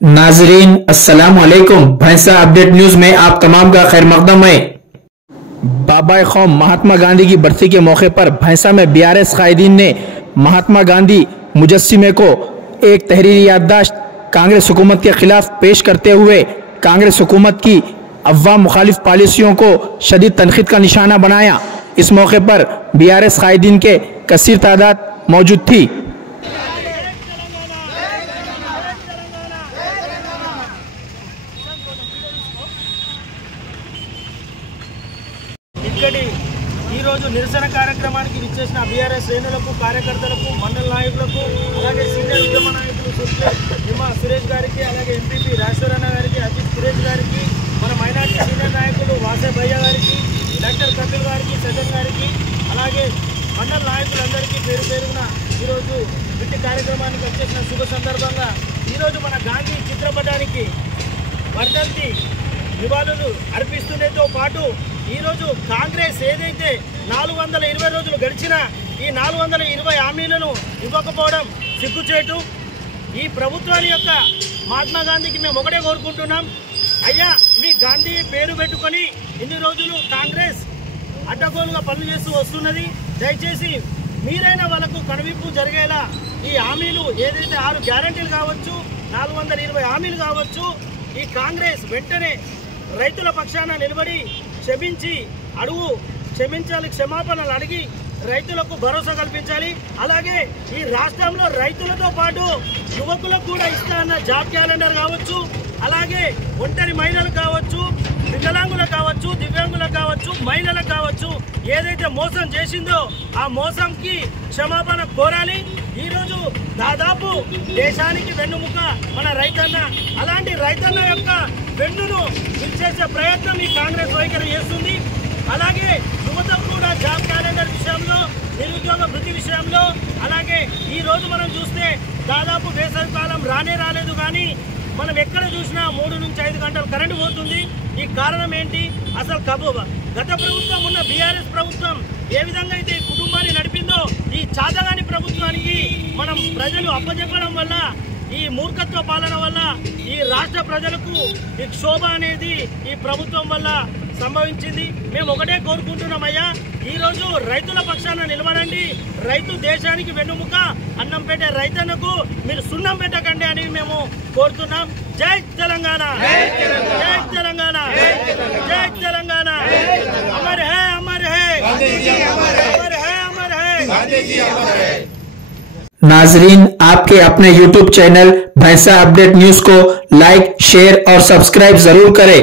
नाजरीन अस्सलाम वालेकुम। भैंसा अपडेट न्यूज में आप तमाम का खैर मकदम है। बाबा कौम महात्मा गांधी की बरसी के मौके पर भैंसा में बीआरएस कायदीन ने महात्मा गांधी मुजस्सिमे को एक तहरीरी याददाश्त कांग्रेस हुकूमत के खिलाफ पेश करते हुए कांग्रेस हुकूमत की अवाम मुखालिफ पॉलिसियों को शदीद तनकीद का निशाना बनाया। इस मौके पर बीआरएस कायदीन के कसीर तादाद मौजूद थी। ఇక్కడి ఈరోజు నిరసన కార్యక్రమానికి విచ్చేసిన బీఆర్ఎస్ శ్రేణులకు, కార్యకర్తలకు, మండల నాయకులకు, అలాగే సీనియర్ ఉద్యమ నాయకులు సురేష్ గారికి, అలాగే ఎంపీపీ రాజేశ్వరన్న గారికి, అజిత్ సురేష్ గారికి, మన మైనార్టీ సీనియర్ నాయకులు వాసే భయ్య గారికి, డాక్టర్ కపిల్ గారికి, సజన్ గారికి, అలాగే మండల నాయకులందరికీ పేరు పేరున ఈరోజు వీటి కార్యక్రమానికి వచ్చేసిన శుభ సందర్భంగా ఈరోజు మన గాంధీ చిత్రపటానికి వర్ధంతి నివాళులు అర్పిస్తుండేతో పాటు ఈరోజు కాంగ్రెస్ ఏదైతే 420 రోజులు గడిచినా ఈ 420 హామీలను ఇవ్వకపోవడం సిగ్గుచేటు। ఈ ప్రభుత్వాన్ని యొక్క మహాత్మా గాంధీకి మేము ఒకటే కోరుకుంటున్నాం, అయ్యా మీ గాంధీ పేరు పెట్టుకొని ఇన్ని రోజులు కాంగ్రెస్ అడ్డగోలుగా పనులు చేస్తూ వస్తున్నది, దయచేసి మీరైనా వాళ్ళకు కనువిప్పు జరిగేలా ఈ హామీలు ఏదైతే 6 గ్యారంటీలు కావచ్చు, 420 హామీలు కావచ్చు, ఈ కాంగ్రెస్ వెంటనే రైతుల పక్షాన నిలబడి క్షమించాలి, క్షమాపణలు అడిగి రైతులకు భరోసా కల్పించాలి। అలాగే ఈ రాష్ట్రంలో రైతులతో పాటు యువకులకు కూడా ఇస్తాన్న జాబ్ క్యాలెండర్ కావచ్చు, అలాగే ఒంటరి మహిళలు కావచ్చు, వికలాంగులకు కావచ్చు, దివ్యాంగులకు కావచ్చు, మహిళలకు కావచ్చు, ఏదైతే మోసం చేసిందో ఆ మోసంకి క్షమాపణ కోరాలి। ఈరోజు దాదాపు దేశానికి వెన్నుముక మన రైతన్న, అలాంటి రైతన్న యొక్క వెన్నును విరిచేసే ప్రయత్నం ఈ కాంగ్రెస్ వైఖరి చేస్తుంది। అలాగే యువతకు కూడా జాబ్ క్యాలెండర్ విషయంలో, నిరుద్యోగ వృత్తి విషయంలో, అలాగే ఈ రోజు మనం చూస్తే దాదాపు వేసవి కాలం రాలేదు, కానీ మనం ఎక్కడ చూసినా 3 నుంచి 5 గంటలు కరెంటు పోతుంది। ఈ కారణం ఏంటి? అసలు గత ప్రభుత్వం ఉన్న బీఆర్ఎస్ ప్రభుత్వం ఏ విధంగా అయితే కుటుంబాన్ని నడిపిందో ఈ చాతగాని ప్రభుత్వానికి మనం ప్రజలు అప్పచెప్పడం వల్ల, ఈ మూర్ఖత్వ పాలన వల్ల ఈ రాష్ట్ర ప్రజలకు ఈ క్షోభ అనేది ఈ ప్రభుత్వం వల్ల సంభవించింది। మేము ఒకటే కోరుకుంటున్నామయ్యా, ఈరోజు రైతుల పక్షాన నిలబడండి, రైతు దేశానికి వెన్నుముక, అన్నం పెట్టే రైతన్నకు మీరు సున్నం పెట్టకండి అని మేము కోరుతున్నాం। జై తెలంగాణ, జై తెలంగాణ, జై Telangana, Amar high Amar high, Amar high Amar high. नाजरीन आपके अपने YouTube चैनल भैंसा अपडेट न्यूज को लाइक, शेयर और सब्सक्राइब जरूर करें।